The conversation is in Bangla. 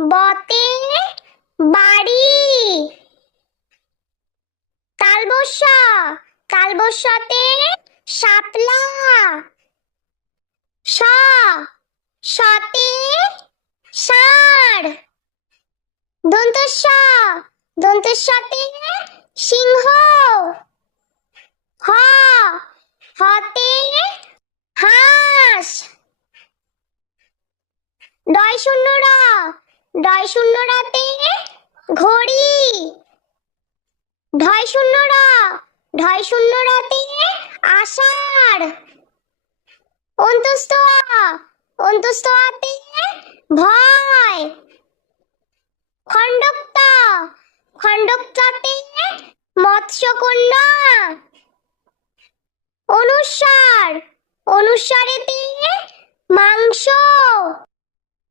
বতে বাড়ি। তালবস্যা, তালবস্যাতে শাপলা। স, সতে ষাঁড়। দন্তস্ব, দন্তস্বতে সিংহ। হ, হতে হাঁস। ডয় শূন্য র, ডয় শূন্য রতে ঘড়ি। ঢয় শূন্য র, ঢয় শূন্য রতে আষাঢ়। অন্ত্যস্ত আ, অন্ত্যস্ত আতে ভর।